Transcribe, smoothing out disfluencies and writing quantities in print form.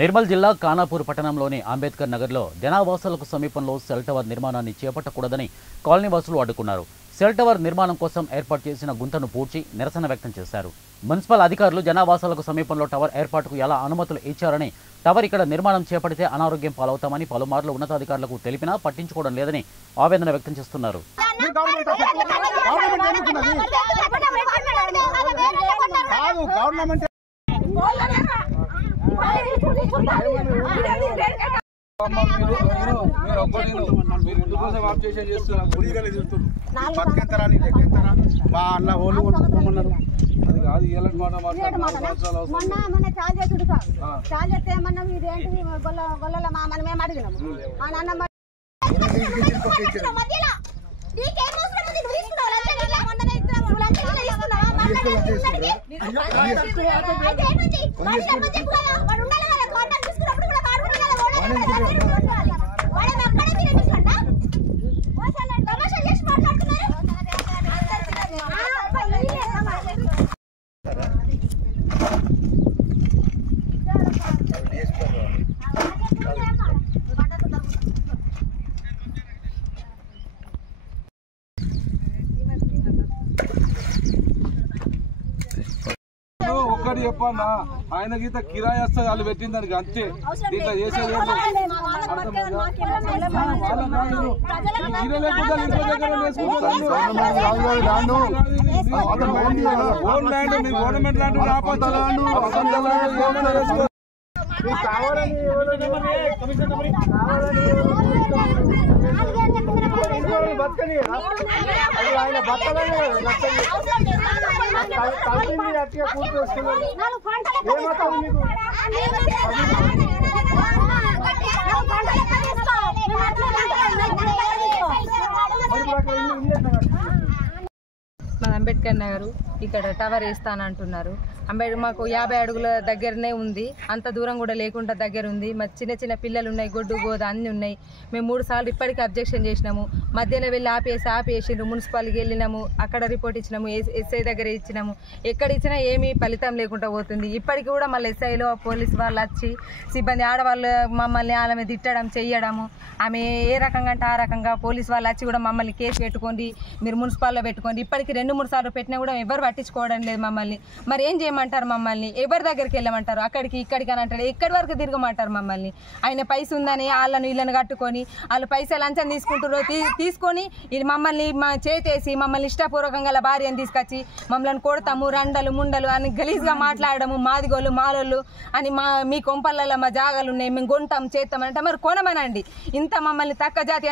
నిర్మల్ జిల్లా ఖానాపూర్ పట్టణంలోని అంబేద్కర్ నగర్లో జనావాసాలకు సమీపంలో సెల్ టవర్ నిర్మాణాన్ని చేపట్టకూడదని కాలనీవాసులు అడ్డుకున్నారు. సెల్ టవర్ నిర్మాణం కోసం ఏర్పాటు చేసిన గుంతను పూడ్చి నిరసన వ్యక్తం చేశారు. మున్సిపల్ అధికారులు జనావాసాలకు సమీపంలో టవర్ ఏర్పాటుకు ఎలా అనుమతులు ఇచ్చారని, టవర్ ఇక్కడ నిర్మాణం చేపడితే అనారోగ్యం పాలవుతామని పలుమార్లు ఉన్నతాధికారులకు తెలిపినా పట్టించుకోవడం లేదని ఆవేదన వ్యక్తం చేస్తున్నారు. ఒక్కటి చెప్పన్నా, ఆయన గీత కిరాయి వస్తుంది, వాళ్ళు పెట్టిన దానికి అంతే. దీంట్లో చేసేది గవర్నమెంట్ ల్యాండ్ మన అంబేద్కర్ నగర్ ఇక్కడ టవర్ వేస్తానంటున్నారు. మాకు 50 అడుగుల దగ్గరనే ఉంది, అంత దూరం కూడా లేకుండా దగ్గర ఉంది. మా చిన్న చిన్న పిల్లలు ఉన్నాయి, గొడ్డు గోద అన్నీ ఉన్నాయి. మేము 3 సార్లు ఇప్పటికీ అబ్జెక్షన్ చేసినాము. మధ్యలో వెళ్ళి ఆపేసిండ్రు. మున్సిపాలిటీకి వెళ్ళినాము, అక్కడ రిపోర్ట్ ఇచ్చినాము, ఎస్ఐ దగ్గర ఇచ్చినాము. ఎక్కడ ఇచ్చినా ఏమీ ఫలితం లేకుండా పోతుంది. ఇప్పటికి కూడా మళ్ళీ ఎస్ఐలో పోలీసు వాళ్ళు వచ్చి సిబ్బంది ఆడవాళ్ళు మమ్మల్ని ఆమె మీద తిట్టడం చెయ్యడము. ఆమె ఏ రకంగా అంటే ఆ రకంగా పోలీసు వాళ్ళు వచ్చి కూడా మమ్మల్ని కేసు పెట్టుకోండి, మీరు మున్సిపాల్లో పెట్టుకోండి. ఇప్పటికి 2-3 సార్లు పెట్టినా కూడా ఎవరు పట్టించుకోవడం లేదు మమ్మల్ని. మరి ఏం చేయమంటారు మమ్మల్ని? ఎవరి దగ్గరికి వెళ్ళమంటారు? అక్కడికి ఇక్కడికి అని అంటారు. ఎక్కడి వరకు తిరగమంటారు మమ్మల్ని? ఆయన పైసలు ఉందని వాళ్ళను వీళ్ళని కట్టుకొని వాళ్ళు పైసలు లంచం తీసుకొని ఇది మమ్మల్ని చేతేసి మమ్మల్ని ఇష్టపూర్వకంగా భార్యను తీసుకొచ్చి మమ్మల్ని కొడతాము, రండలు ముండలు అని గలీజ్గా మాట్లాడము. మాదిగోళ్ళు మాలోళ్ళు అని మీ కొంపలలో మా జాగాలు ఉన్నాయి, మేము కొంటాం చేస్తామంటే మరి కొనమనండి. ఇంత మమ్మల్ని తక్కువ జాతి